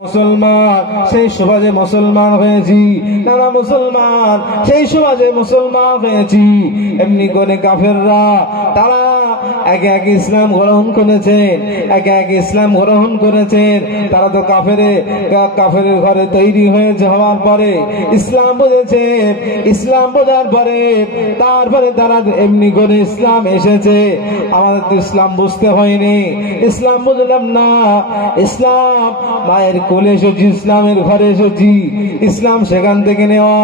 মুসলমান সেই সমাজে মুসলমান হয়েছি, নানা মুসলমান সেই সমাজে মুসলমান হয়েছি। এমনি করে কাফেররা তারা একে একে ইসলাম গ্রহণ করেছেন, একে একে ইসলাম গ্রহণ করেছেন। তারা তো কাফের ঘরে তৈরি হয়েছে, হওয়ার পরে ইসলাম বুঝেছে, ইসলাম বোঝার পরে তারপরে তারা এমনি করে ইসলাম এসেছে। আমাদের তো ইসলাম বুঝতে হয়নি, ইসলাম বুঝলাম না। ইসলাম মায়ের কোলে এসেছি, ইসলামের ঘরে এসেছি, ইসলাম সেখান থেকে নেওয়া।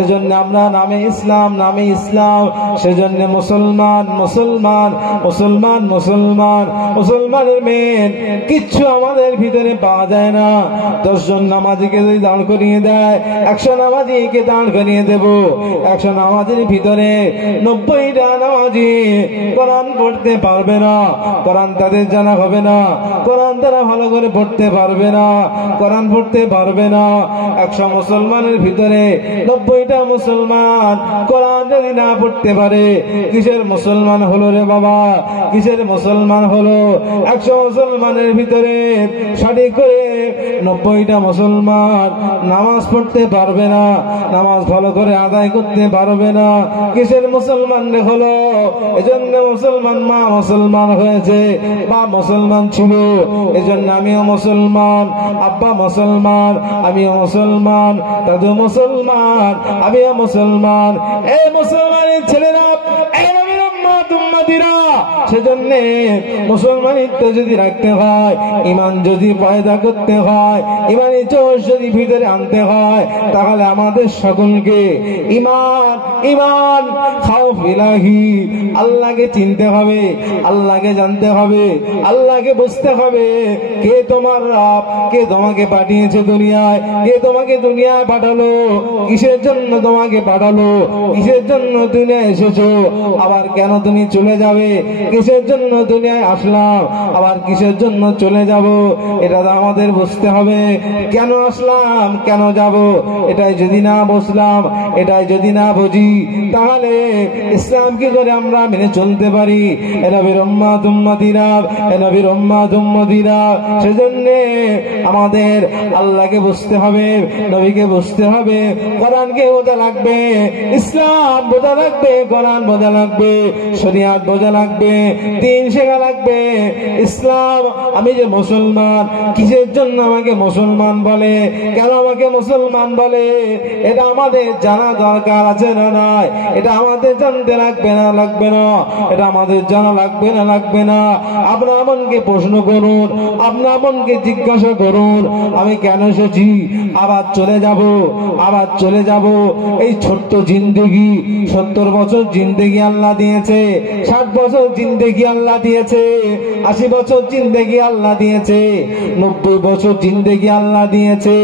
এজন্য আমরা নামে ইসলাম, নামে ইসলাম, সেজন্য মুসলমান মুসলমান মুসলমান মুসলমান মুসলমানের মেন কিচ্ছু আমাদের ভিতরে পাওয়া যায় না। 10 জন নামাজিকে যদি দাঁড় করিয়ে দেয়, 100 নামাজিকে দাঁড় করিয়ে দেব। 100 নামাজির ভিতরে 90টা নামাজি কোরআন পড়তে পারবে না, কোরআন তাদের জানা হবে না, কোরআন তারা ভালো করে পড়তে পারবে না, কোরআন পড়তে পারবে না। 100 মুসলমানের ভিতরে 90টা মুসলমান কোরআন যদি না পড়তে পারে, কিসের মুসলমান হলো রে বাবা, কিসের মুসলমান হলো? 100 মুসলমানের ভিতরে সঠিক করে 90টা মুসলমান নামাজ পড়তে পারবে না, নামাজ ভালো করে আদায় করতে পারবে না, কিসের মুসলমান রে হলো? এজন্য মুসলমান মা মুসলমান হয়েছে, বা মুসলমান ছিল, এজন্য আমিও মুসলমান, আব্বা মুসলমান, আমিও মুসলমান, দাদু মুসলমান, আমিও মুসলমান। এই মুসলমানের ছেলেরা, এই নবীর উম্মত উম্মতিরা, সেজন্য মুসলমানিত্ব যদি রাখতে হয়, ঈমান যদি পয়দা করতে হয়, ঈমানি জোশ যদি ভিতরে আনতে হয়, তাহলে আমাদের সকলকে ঈমান ঈমান খাউফ ইলাহি, আল্লাহকে চিনতে হবে, আল্লাহকে জানতে হবে, আল্লাহকে বুঝতে হবে। কে তোমার রব, কে তোমাকে পাঠিয়েছে দুনিয়ায়, কে তোমাকে দুনিয়ায় পাঠালো, কিসের জন্য তোমাকে পাঠালো, কিসের জন্য দুনিয়ায় এসেছো, আবার কেন তুমি চলে যাবে, কিসের জন্য দুনিয়ায় আসলাম, আবার কিসের জন্য চলে যাব, এটা তো আমাদের বুঝতে হবে। কেন আসলাম, কেন যাব, এটাই যদি না বুঝলাম, এটাই যদি না বুঝি, তাহলে ইসলাম কি করে আমরা মেনে চলতে পারি? এ নবীর উম্মত উম্মতিরা, এ নবীর উম্মত উম্মতিরা, সেজন্য আমাদের আল্লাহকে বুঝতে হবে, নবীকে বুঝতে হবে, কোরআনকে বোঝা লাগবে, ইসলাম বোঝা লাগবে, কোরআন বোঝা লাগবে, শরিয়াত বোঝা লাগবে, দ্বীন শেখা লাগবে। ইসলাম, আমি যে মুসলমান, কিসের জন্য আমাকে মুসলমান বলে, কেন আমাকে মুসলমান বলে, এটা আমাদের জানা দরকার আছে না নাই? এটা আমাদের জানতে লাগবে না, লাগবে না? এটা আমাদের জানা লাগবে না, লাগবে না? আপনার মনকে প্রশ্ন করুন, আপনার মনকে জিজ্ঞাসা করুন, আমি কেন এসেছি, আবার চলে যাব, আবার চলে যাব। এই ছোট্ট জিন্দেগি, 70 বছর জিন্দেগি আল্লাহ দিয়েছে, 60 বছর জিন্দেগি আল্লাহ দিয়েছে, 80 বছর জিন্দেগি আল্লাহ দিয়েছে, 90 বছর জিন্দেগি আল্লাহ দিয়েছে।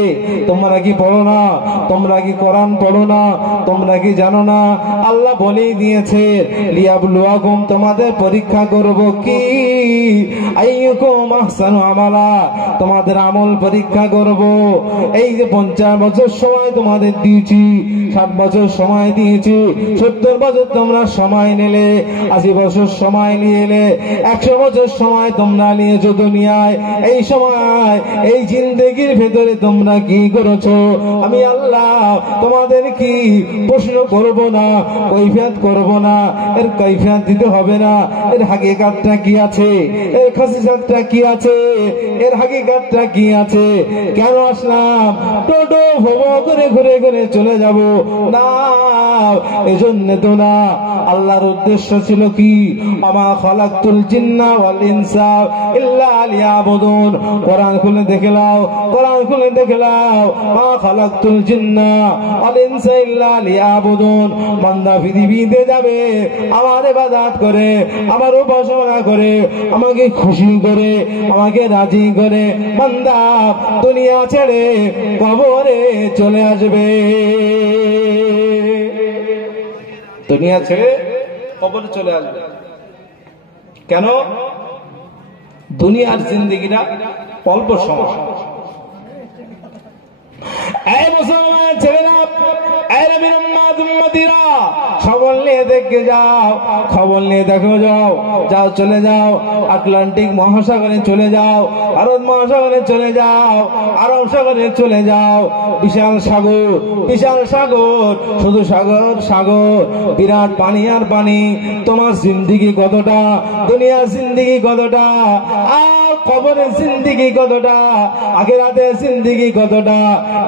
তোমরা কি পড়ো না? তোমরা কি কোরআন পড়ো না? তোমরা কি জানো না? আল্লাহ বলেই দিয়েছে, লিয়াবলুয়াকুম, তোমাদের পরীক্ষা করব কি, আইয়ুকুম আহসানু আমালা, তোমাদের আমল পরীক্ষা করব। এই যে 50 বছর সময় তোমাদের দিয়েছি, 60 বছর সময় দিয়েছি, 70 বছর তোমরা সময় নিলে, 80 বছর সময় নিয়ে এলে, 100 বছর সময় তোমরা নিয়েছো দুনিয়ায়। এই সময়, এই জিন্দেগির ভেতরে তোমরা কি করেছো? আমি আল্লাহ তোমাদের কি প্রশ্ন করব না, কৈফিয়ত করব না, এর কৈফিয়ত দিতে হবে না। এর হাকিকাতটা কি আছে, এর খাসিয়াতটা কি আছে, এর হাকিকাতটা কি আছে? কেন আসলাম? টোটো ভবো করে ঘুরে ঘুরে চলে যাব না, এজন্য তো না। আল্লাহর উদ্দেশ্য ছিল কি? আমা খালাকতুল জিন্না ওয়াল ইনসা ইল্লা লিয়াবুদুন। কোরআন খুলে দেখে নাও, কোরআন খুলে দেখে নাও, মা খালাকতুল জিন্না ওয়াল ইনসা ইল্লা লিয়াবুদুন। বান্দা পৃথিবীতে যাবে আমার ইবাদত করে, আমার উপাসনা করে, আমাকে খুশি করে, আমাকে রাজি করে বান্দা দুনিয়া ছেড়ে কবরে চলে আসবে। দুনিয়া ছেড়ে কবরে চলে আসবে। কেন? দুনিয়ার জিন্দেগিটা অল্প সময়। এই মুসলমান ছেলেরা, এই নবীর উম্মত উম্মতিরা, সকল নিয়ে দেখে যাও, খবর নিয়ে দেখো, যাও যাও চলে যাও আটলান্টিক মহাসাগরে চলে যাও, ভারত মহাসাগরে চলে যাও, আরব সাগরে চলে যাও। বিশাল সাগর, বিশাল সাগর, শুধু সাগর সাগর, বিরাট পানি আর পানি। তোমার জিন্দিগি কতটা, দুনিয়ার জিন্দিগি কতটা, আর কবরের জিন্দিগি কতটা, আখিরাতের জিন্দিগি কতটা,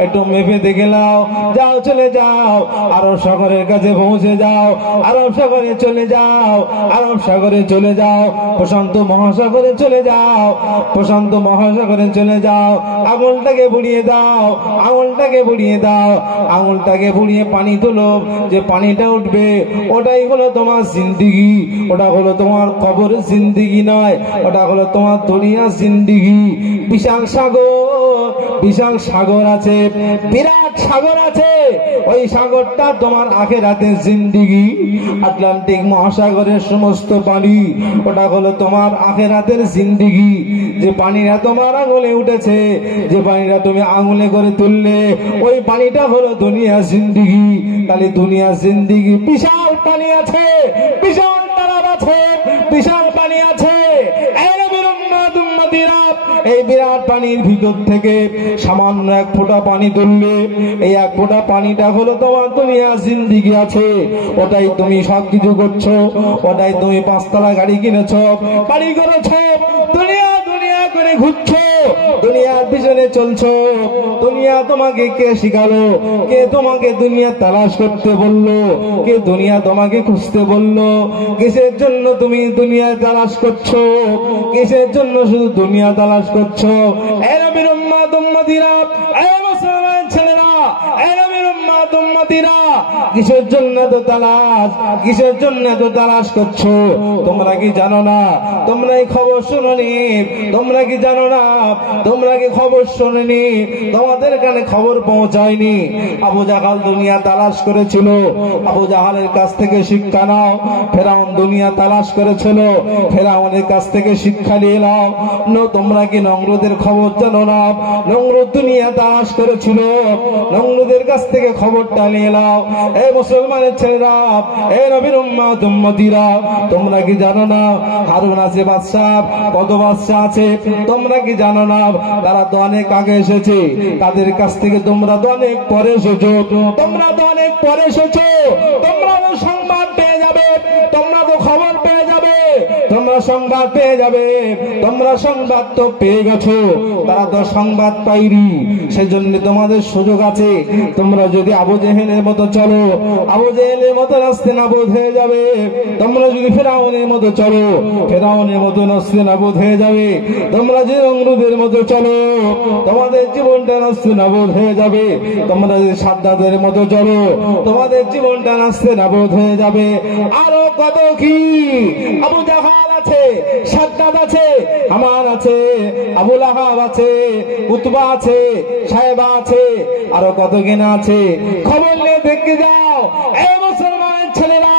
একটু মেপে দেখে নাও। যাও চলে যাও আরব সাগরের কাছে পৌঁছে যাও, আরব সাগরে চলে যাও, আরব সাগরে চলে যাও, প্রশান্ত মহাসাগরে চলে যাও, প্রশান্ত মহাসাগরে চলে যাও। আঙুলটাকে বুড়িয়ে দাও, আঙুলটাকে বুড়িয়ে দাও, আঙুলটাকে বুড়িয়ে পানি তোলো, যে পানিটা উঠবে ওটাই হলো তোমার জিন্দিগি, ওটা হলো তোমার কবর জিন্দিগি নয়, ওটা হলো তোমার দুনিয়া জিন্দিগি। বিশাল সাগর, বিশাল সাগর আছে, বিরাট সাগর আছে, ওই সাগরটা তোমার আখিরাতের জিন্দিগি। আটলান্টিক মহাসাগরের সমস্ত পানি, ওটা হলো তোমার আখিরাতের জিন্দিগি। যে পানিটা তোমার আঙুলে উঠেছে, যে পানিটা তুমি আঙুলে করে তুললে, ওই পানিটা হলো দুনিয়া জিন্দিগি। তাহলে দুনিয়া জিন্দিগি, বিশাল পানি আছে, বিশাল তালাব আছে, বিশাল পানি আছে। এই বিরাট পানির ভিতর থেকে সামান্য এক ফোঁটা পানি তুললে, এই এক ফোঁটা পানিটা হলো তোমার দুনিয়া জিন্দিগি আছে। ওটাই তুমি সবকিছু করছো, ওটাই তুমি পাঁচতলা গাড়ি কিনেছ, বাড়ি করেছ, দুনিয়া দুনিয়া করে ঘুরছো, দুনিয়ার পিছনে চলছো। দুনিয়া তোমাকে কে শিখালো? কে তোমাকে দুনিয়া তালাশ করতে বললো? কে দুনিয়া তোমাকে খুঁজতে বললো? কিসের জন্য তুমি দুনিয়া তালাশ করছো? কিসের জন্য শুধু দুনিয়া তালাশ করছো? এ নবীর উম্মত উম্মতিরা, এ মুসলমান ছেলেরা, এ নবীর উম্মত উম্মতিরা, কিসের জন্য তো তালাশ, কিসের জন্য তো তালাশ করছো? তোমরা কি জানো না? তোমরা এই খবর শুনোনি? তোমরা কি জানো না? তোমরা কি খবর শোনেনি? তোমাদের কানে খবর পৌঁছায়নি? আবু জাহাল দুনিয়া তালাশ করেছিল, আবু জাহালের কাছ থেকে শিক্ষা নাও। ফেরাউন দুনিয়া তালাশ করেছিল, ফেরাউনের কাছ থেকে শিক্ষা নিয়ে নাও। তোমরা কি নমরুদের খবর জানো না? নমরুদ দুনিয়া তালাশ করেছিল, নমরুদের কাছ থেকে খবরটা নিয়ে নাও। এই মুসলমানের ছেলেরা, এই নবীর উম্মত উম্মতিরা, তোমরা কি জানো না হারুন আছে বাদশাহ, কত বাদশাহ আছে? তোমরা কি জানো না তারা তো অনেক আগে এসেছে, তাদের কাছ থেকে তোমরা তো অনেক পরে এসেছো, তোমরা তো অনেক পরে এসেছো। তোমরা তো সংবাদ পেয়ে যাবে, তোমরা তো খবর পেয়ে যাবে, তোমরা সংবাদ পেয়ে যাবে। তোমরা সংবাদ তো পেয়ে গেছো, তারা তো সংবাদ পাইনি, সেজন্য তোমাদের সুযোগ আছে। তোমরা যদি আবু জেহেলের মতো চলো, আবু জেহেলের মতো নাস্তে নাবুদ হয়ে যাবে। তোমরা যদি ফেরাউনের মতো চলো, ফেরাউনের মতো নাস্তে নাবুদ হয়ে যাবে। তোমরা যদি নমরুদের মতো চলো, তোমাদের জীবনটা নাস্তে নাবুদ হয়ে যাবে। তোমরা যদি সাদ্দাদের মতো চলো, তোমাদের জীবনটা নাস্তে নাবুদ হয়ে যাবে। আরো কত কি! আবু জাহাল আছে, সাদ্দাদ আছে, আমার আছে, আবু লাহাব আছে, উতবা আছে, সাহেবা আছে, আরো কত কিনা আছে। খবর নিয়ে দেখে যাও এই মুসলমানের ছেলেরা,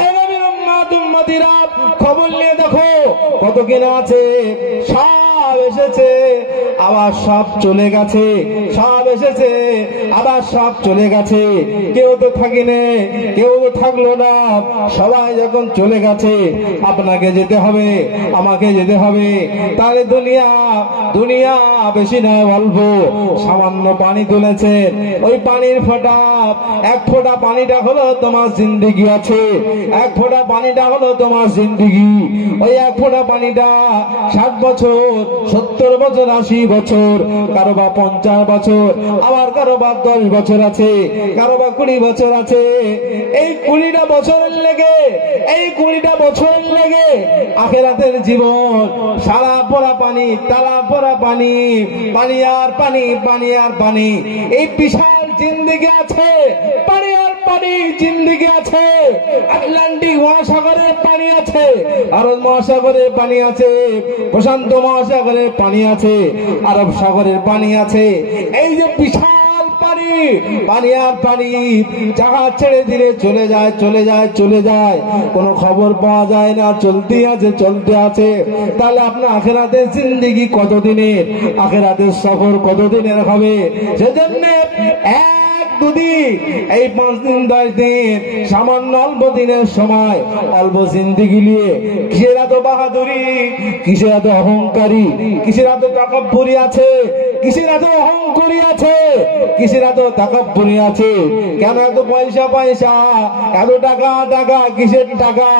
এই নবীর উম্মত উম্মতিরা, খবর নিয়ে দেখো কত কিনা আছে। সব এসেছে, আবার সব চলে গেছে, সব এসেছে, আবার সব চলে গেছে। কেউ তো থাকিনে, কেউ তো থাকলো না। সবাই যখন চলে গেছে, আপনাকে যেতে হবে, আমাকে যেতে হবে। তাহলে দুনিয়া, দুনিয়া বেশি নয়, অল্প সামান্য পানি তুলেছে। ওই পানির ফোঁটা, এক ফোঁটা পানিটা হলো তোমার জিন্দিগি আছে, এক ফোঁটা পানিটা হলো তোমার জিন্দিগি। ওই এক ফোঁটা পানিটা 60 বছর, 70 বছর, 80 বছর, কারো বা 50 বছর, আবার কারো বা 10 বছর আছে, কারো বা 20 বছর আছে। এই 20টা বছরের লেগে, এই 20টা বছরের লেগে আখিরাতের জীবন সারা পড়া পানি, তালা পড়া পানি, পানি আর পানি, পানি আর পানি। এই বিশাল জিন্দিগি আছে, পানি আর পানি জিন্দিগি আছে। আটলান্টিক মহাসাগরে পানি আছে, আরব মহাসাগরে পানি আছে, প্রশান্ত মহাসাগরে পানি আছে, আরব সাগরের পানি আছে। এই যে বিশাল পানি, পানি আর পানি, জাহাজ ছেড়ে দিলে চলে যায়, চলে যায়, চলে যায়, কোনো খবর পাওয়া যায় না, চলতে আছে, চলতে আছে। তাহলে আপনার আখিরাতের জিন্দিগি কতদিনের, আখিরাতের সফর কতদিনের হবে? সেজন্য দুদিন, এই 5 দিন 10 দিন, সামান্য অল্প দিনের সময়, অল্প জিন্দেগি নিয়ে কিসের এত বাহাদুরি, কিসের এত অহংকারী, কিসের এত তাকাব্বুরি আছে, কিসের এত অহংকারী আছে, কিসের এত তাকাব্বুরি আছে? কেন এত পয়সা পয়সা, এত টাকা টাকা, কিসের টাকা?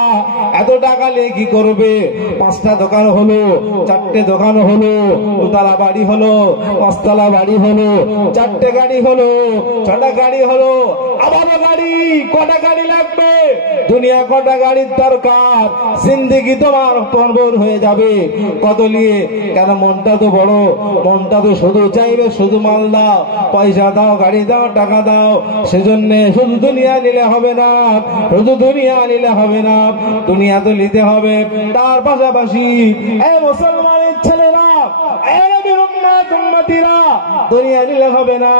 এত টাকা নিয়ে কি করবে? 5টা দোকান হলো, 4টে দোকান হলো, 2তলা বাড়ি হলো, 5তলা বাড়ি হলো, 4টে গাড়ি হলো, 6টা গাড়ি হলো, আবারও গাড়ি, কটা গাড়ি লাগবে? দুনিয়া কটা গাড়ির দরকার? জিন্দেগি তোমার পরবর হয়ে যাবে কত নিয়ে? কেন মনটা তো বড়, মনটা তো শুধু চাইবে শুধু মাল দাও, পয়সা দাও, গাড়ি দাও, টাকা দাও। সেজন্য শুধু দুনিয়া নিলে হবে না, শুধু দুনিয়া নিলে হবে না, দুনিয়া তো নিতে হবে, তার পাশাপাশি এই মুসলমানের ছেলেরা, দুনিয়া নিলে হবে না,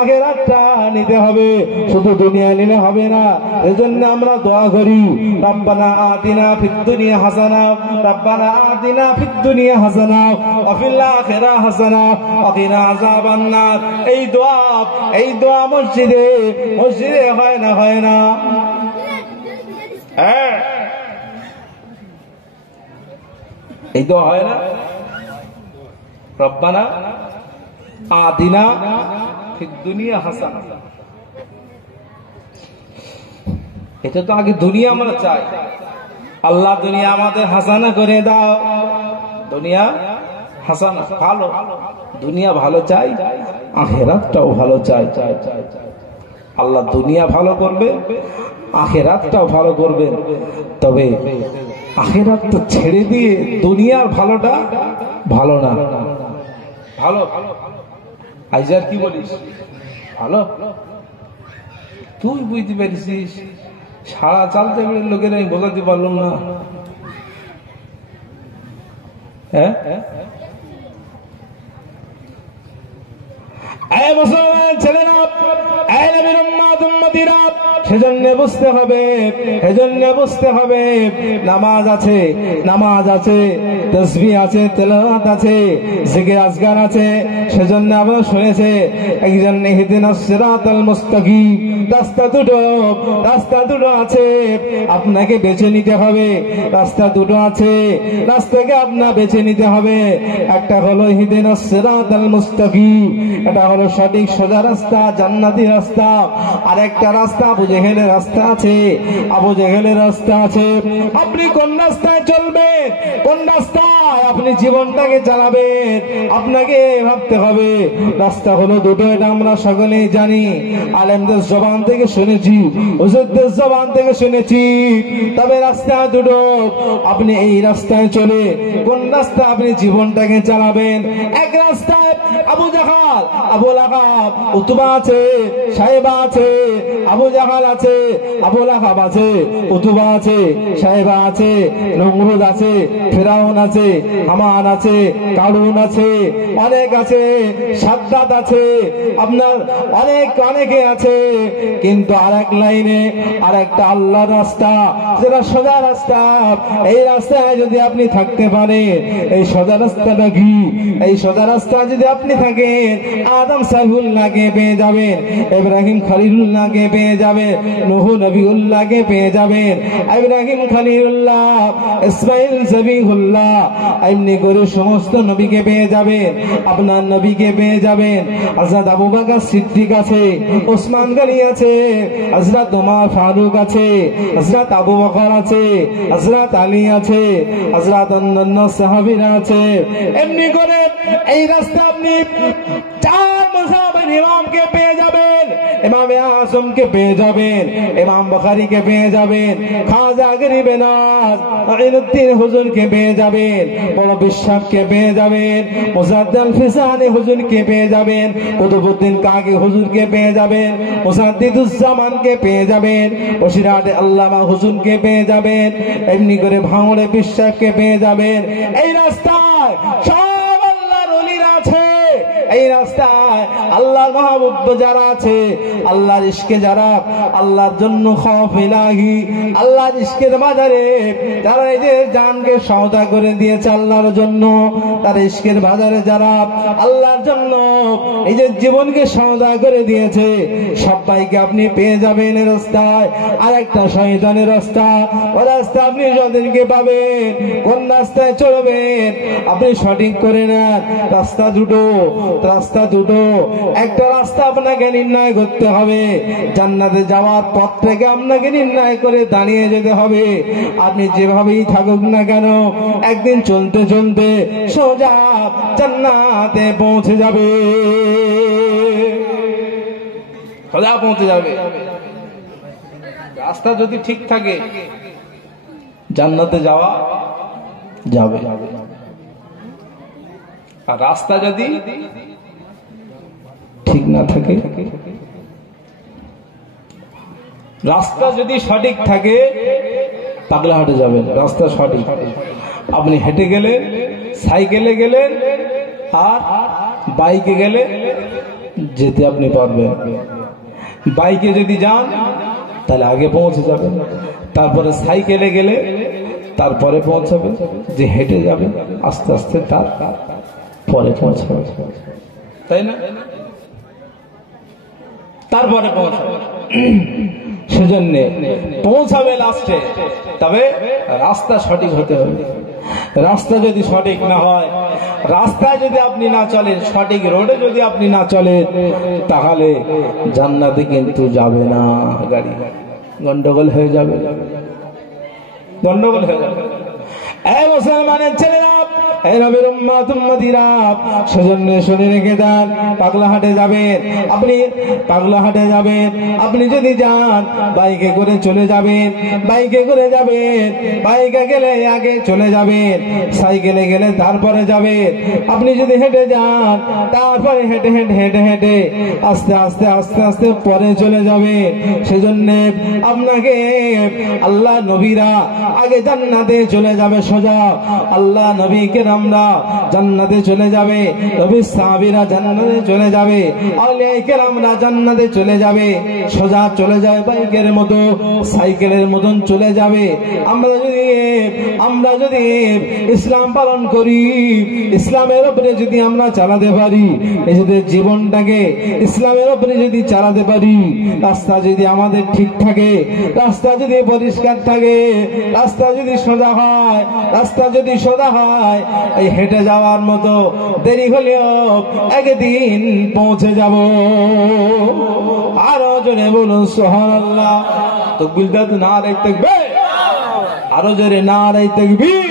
আখিরাতটা নিতে হবে। শুধু দুনিয়া নিলে হবে না, এজন্য আমরা দোয়া করি, রব্বানা আতিনা ফিদ দুনিয়া হাসানা, রব্বানা আতিনা ফিদ দুনিয়া হাসানা ওয়া ফিল আখিরা হাসানা ওয়া কিনা আযাবান নার। এই দোয়া মসজিদে মসজিদে হয় না? হয় না? হ্যাঁ, এই দোয়া হয় না? রব্বানা আতিনা ফিদ দুনিয়া হাসানা। এটা তো আগে দুনিয়া আমরা চাই। আল্লাহ দুনিয়া আমাদের হাসানা করে দাও, দুনিয়া হাসানা, ভালো দুনিয়া ভালো চাই, আখিরাতটাও ভালো চাই। আল্লাহ দুনিয়া ভালো করবে, আখিরাতটাও ভালো করবে। তবে আখিরাত তো ছেড়ে দিয়ে দুনিয়ার ভালোটা ভালো না। ভালো আইজার কি বলিস? ভালো তুই বুঝতে পেরেছিস, সারা চালতে বেড়ে লোকের আমি বোঝাতে পারলাম না। হ্যাঁ, মুসলমান ছেলেরা, সেজন্য বুঝতে হবে, সেজন্য বুঝতে হবে, নামাজ আছে, নামাজ আছে, তাসবিহ আছে, তেলাওয়াত আছে, জিকির আজকার আছে। সেজন্য আমরা শুনেছে একজন ইহদিনাস সিরাতাল মুস্তাকিম, রাস্তা দুটো আছে, আপনাকে বেছে নিতে হবে। রাস্তা দুটো আছে, রাস্তাকে আপনার বেছে নিতে হবে। একটা হলো ইহদিনাস সিরাতাল মুস্তাকিম, এটা হলো সঠিক সোজা রাস্তা, জান্নাতি রাস্তা। আর একটা রাস্তা আবু জেহেলের রাস্তা আছে, আবু জেহেলের রাস্তা আছে। আপনি কোন রাস্তায় চলবেন, কোন রাস্তায় আপনি জীবনটাকে চালাবেন, আপনাকে ভাবতে হবে। রাস্তা হলো দুটো, এটা আমরা সকলেই জানি, আলেমদের জবান থেকে শুনেছি, হুজুরদের জবান থেকে শুনেছি। তবে রাস্তা দুটো, আপনি এই রাস্তায় চলে কোন রাস্তা আপনি জীবনটাকে চালাবেন। এক রাস্তায় আবু জাহাল, আবু লাহাব, উতবা আছে, সাহেবা আছে, আবু জাহাল আছে, আবু লাহাব আছে, উতবা আছে, সাহেবা আছে, নমরুদ আছে, ফিরাউন আছে, হামান আছে, কারুন আছে, অনেক আছে, সাদ্দাত আছে, আপনার অনেকে আছে। কিন্তু আরেক লাইনে আরেকটা আল্লাহর রাস্তা, যেটা সোজা রাস্তা। এই রাস্তায় যদি আপনি থাকতে পারেন, এই সোজা রাস্তাটা কি? এই সোজা রাস্তা যদি আপনি থাকেন, আদম সাইফুল্লাহকে পেয়ে যাবেন, ইব্রাহিম খলিলুল্লাহকে পেয়ে যাবেন, নূহ নবিউল্লাহকে পেয়ে যাবেন, ইব্রাহিম খলিলুল্লাহ, ইসমাইল জবিহুল্লাহ, এমনি করে সমস্ত নবীকে পেয়ে যাবেন, আপনার নবীকে পেয়ে যাবেন। হযরত আবু বকর সিদ্দিক আছে, ওসমান গনি আছে, হযরত ওমর ফারুক আছে, হযরত আবু বকর আছে, হযরত আলী আছে, হযরত অন্যান্য সাহাবীরা আছে। এমনি করে এই রাস্তা আপনি 4 মাযহাবের ইমামকে পেয়ে যাবেন, ইমামে আযমকে পেয়ে যাবেন, ইমাম বুখারীকে পেয়ে যাবেন, খাজা গরিবে নাজ মুঈনুদ্দিন হুজুরকে পেয়ে যাবেন, বড় বিশ্বাসকে পেয়ে যাবেন, মুজাদ্দিদ ফিসানি হুজুরকে পেয়ে যাবেন, কুতুবউদ্দিন কাকি হুজুরকে পেয়ে যাবেন, মুসাদ্দিদুজ জামানকে পেয়ে যাবেন, বসিরহাটে আল্লামা হুজুরকে পেয়ে যাবেন, এমনি করে ভাঙড়ে বিশ্বাসকে পেয়ে যাবেন। এই রাস্তায় সব আল্লাহর ওলিরা আছে। এই রাস্তায় আল্লাহর মাহবুব যারা আছে, আল্লাহর ইশকে যারা আল্লাহর জন্য খৌফ ইলাহি, আল্লাহর ইশকের বাজারে যারা এই যে জানকে সওদা করে দিয়েছে আল্লাহর জন্য, তার ইশকের বাজারে যারা আল্লাহর জন্য এই যে জীবনকে সওদা করে দিয়েছে, সবাইকে আপনি পেয়ে যাবেন এই রাস্তায়। আর একটা শয়তানের রাস্তা, ও রাস্তা আপনি যাদেরকে পাবেন, কোন রাস্তায় চলবেন আপনি সঠিক করে নেন। রাস্তা দুটো, একটা রাস্তা আপনাকে নির্ণয় করতে হবে, জান্নাতে যাওয়ার পথটাকে আপনাকে নির্ণয় করে দাঁড়িয়ে যেতে হবে। আপনি যেভাবেই থাকুক না কেন, একদিন চলতে চলতে সোজা জান্নাতে পৌঁছে যাবে, সোজা পৌঁছে যাবে। রাস্তা যদি ঠিক থাকে জান্নাতে যাওয়া যাবে, আর রাস্তা যদি ঠিক না থাকে, রাস্তা যদি সঠিক থাকে পাগলাহাটে যাবেন, রাস্তা সঠিক। আপনি হেঁটে গেলেন, সাইকেলে গেলেন আর বাইকে গেলে যেতে আপনি পারবেন। বাইকে যদি যান তাহলে আগে পৌঁছে যাবেন, তারপরে সাইকেলে গেলে তারপরে পৌঁছাবে, যে হেঁটে যাবে আস্তে আস্তে তার পরে পৌঁছাবে, তাই না? তারপরে পৌঁছাবে, সেজন্য পৌঁছাবে লাস্টে, তবে রাস্তা সঠিক হতে হবে। রাস্তা যদি সঠিক না হয়, রাস্তায় যদি আপনি না চলেন, সঠিক রোডে যদি আপনি না চলেন, তাহলে জান্নাতে কিন্তু যাবে না, গাড়ি গন্ডগোল হয়ে যাবে, গন্ডগোল হয়ে যাবে। এই মুসলমানের ছেলেরা, এই নবীর উম্মত উম্মতিরা, সেজন্য শুনে রেখে দেন, পাগলাহাটে যাবেন আপনি, পাগলাহাটে যাবেন আপনি যদি যান, বাইকে করে চলে যাবেন, বাইকে করে যাবেন, বাইকে গেলে আগে চলে যাবেন, সাইকেলে গেলে তারপরে যাবেন। আপনি যদি হেঁটে যান, তারপরে হেঁটে হেঁটে হেঁটে হেঁটে আস্তে আস্তে আস্তে আস্তে পরে চলে যাবে। সেজন্য আপনাকে আল্লাহ নবীরা আগে জান্নাতে চলে যাবে সোজা, আল্লাহ নবীকে আমরা জান্নাতে চলে যাবে, নবীর সাহাবীরা জান্নাতে চলে যাবে, আউলিয়া কেরামরা জান্নাতে চলে যাবে, সোজা চলে যায় বাইকের মতো, সাইকেলের মতন চলে যাবে। আমরা যদি ইসলাম পালন করি, ইসলামের উপরে যদি আমরা চালাতে পারি, নিজেদের জীবনটাকে ইসলামের উপরে যদি চালাতে পারি, রাস্তা যদি আমাদের ঠিক থাকে, রাস্তা যদি পরিষ্কার থাকে, রাস্তা যদি সোজা হয়, রাস্তা যদি সোজা হয়, এই হেঁটে যাওয়ার মতো দেরি হলেও একদিন পৌঁছে যাব। আরো জোরে বলুন সুবহানাল্লাহ। তাকবীর তো নারে তাকবীর, আরো জোরে নারে তাকবীর,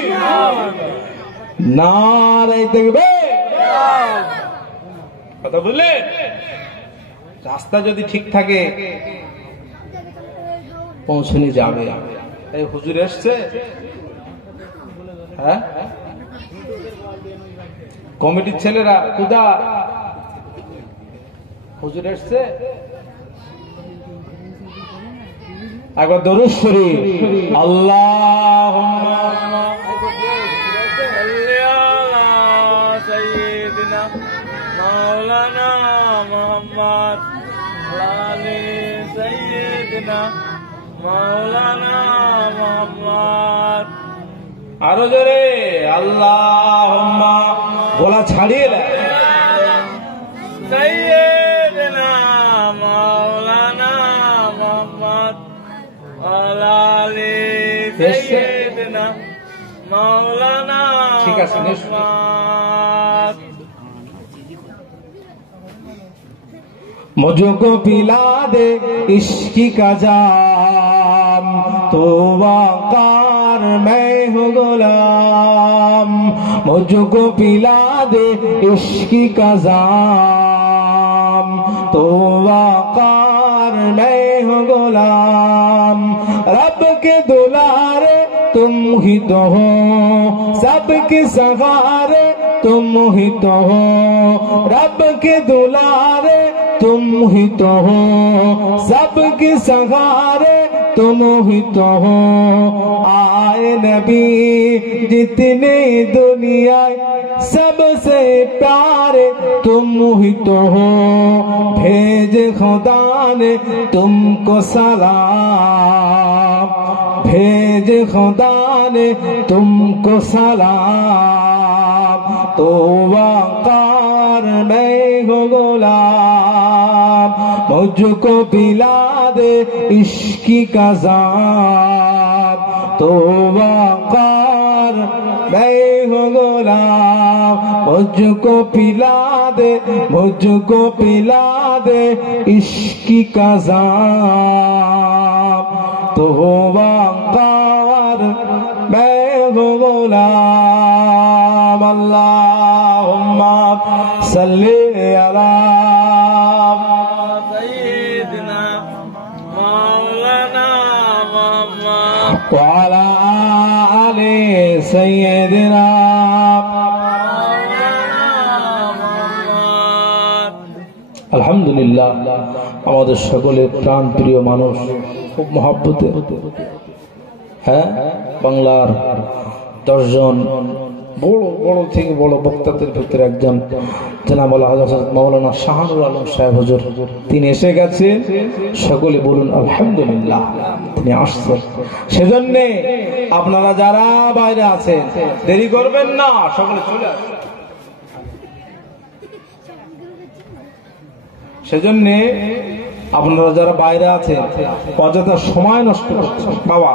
নারে তাকবীর। কথা বললে, রাস্তা যদি ঠিক থাকে পৌঁছানো যাবে। এই হুজুর এসছে, হ্যাঁ কমিটির ছেলেরা, খুদা হুজুর এসছে, একবার দরুদ শরীফ, আল্লাহুম্মা সাল্লি আলা সাইয়্যিদিনা মাওলানা মুহাম্মদ আলি সাইয়্যিদিনা মাওলানা মুহাম্মদ। আরো জোরে আল্লাহুম্মা, গলা ছাড়িয়ে সাইয়্যিদিনা মাওলানা মুহাম্মদ আলি সাইয়্যিদিনা মাওলানা। ঠিক আছে, मुझको पिला दे इश्की का जाम, तो वकार मैं हूँ गुलाम। मुझको पिला दे इश्की का जाम, तो वकार मैं हूँ गुलाम। रब के दुलारे तुम ही तो हो, सबके सहारे तुम ही तो हो। रब के दुलारे तुम ही तो हो, सबके सहारे तुम ही तो हो। आए नबी जितने दुनिया सबसे प्यारे तुम ही तो हो, भेजे खुदा ने तुमको सलाम, भेजे खुदा ने तुमको सलाम। तो वकार मैं हो गुलाम, मुझको पिला दे इश्की का जाम। तो वकार मैं हो गुलाम, मुझको पिला दे, मुझको पिला दे इश्की का जाम। तो वकार मैं हो गुलाम। अल्लाहुम्मा सल्ली अला सय्यिदिना मौलाना मुहम्मद व अला आले सय्यिदिना আলহামদুলিল্লাহ। আমাদের সকলের প্রাণ প্রিয় মানুষ, খুব মহব্বতে, হ্যাঁ, বাংলার 10 জন বড় বড় থেকে বড় বক্তাদের ভিতরে একজন জনাব হযরত মাওলানা শাহানুর আলম সাহেব হুজুর, তিনি এসে গেছেন। সকলে বলুন আলহামদুলিল্লাহ, তিনি আসছেন। সেজন্য আপনারা যারা বাইরে আছেন দেরি করবেন না, সকলে চলে আসুন। সেজন্য আপনারা যারা বাইরে আছেন অযথা সময় নষ্ট করছেন। বাবা,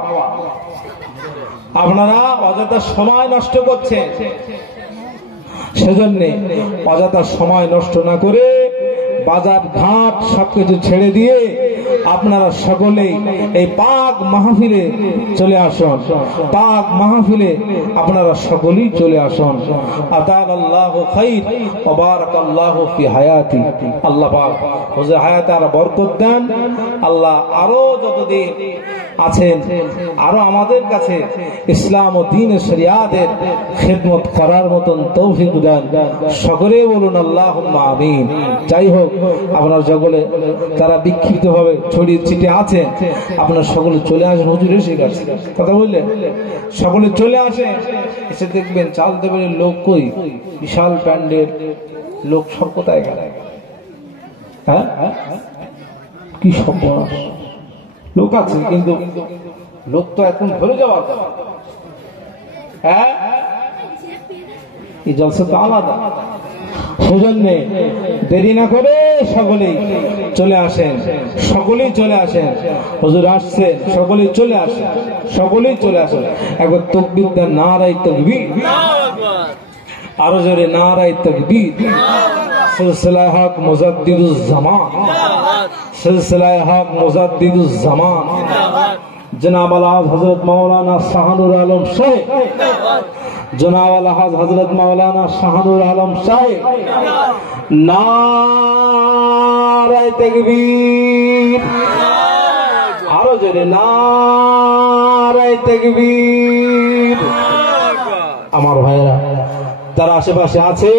আপনারা অযথা সময় নষ্ট করছেন। সেজন্য অযথা সময় নষ্ট না করে বাজার ঘাট সবকিছু ছেড়ে দিয়ে আপনারা সকলেই এই পাক মাহফিলে চলে আসুন। পাক মাহফিলে আপনারা সকলেই চলে আসুন। আতালাল্লাহু খাইর ওয়া বারাকাল্লাহু ফি হায়াতি। আল্লাহ পাক হুজুর হায়াতে আর বরকত দেন। আল্লাহ আরো যতদিন আছেন আরো আমাদের কাছে ইসলাম ও দ্বীন শরিয়াতের খিদমত করার মতন তৌফিক দেন। সকলে বলুন আল্লাহুম্মা আমিন। যাই হোক, আপনার সকলে যারা বিক্ষিপ্ত ভাবে ছড়িয়ে ছিটে আছেন আপনারা সকলে চলে আসেন। হুজুর এসে গেছে, কথা বললেন, সকলে চলে আসেন। এসে দেখবেন চাল দেবের লোক কই, বিশাল প্যান্ডেল, লোক সব কোথায় গেল? হ্যাঁ, কি সর্বনাশ, লোক আছে কিন্তু লোক তো এখন ধরে যাওয়ার কথা। হ্যাঁ, এই জলসা তো আলাদা। সেজন্য দেরি না করে সকলেই চলে আসেন, সকলেই চলে আসেন। হুজুর আসছেন, সকলেই চলে আসেন, সকলেই চলে আসেন। একবার তাকবীর দেন, নারায়ে তাকবীর, আরো জোরে নারায়ে তাকবীর। সিলসিলায়ে হক মুজাদ্দিদুজ জামান, সিলসিলায়ে হক মুজাদ্দিদুজ জামান জনাব আলহাজ হযরত মাওলানা শাহানুর আলম সাহেব, জনাব আলহাজ হযরত মাওলানা শাহানুর আলম সাহেব। নারায়ে তাকবীর, আরো জোরে নারায়ে তাকবীর। আমার ভাইরা যারা আশেপাশে আছে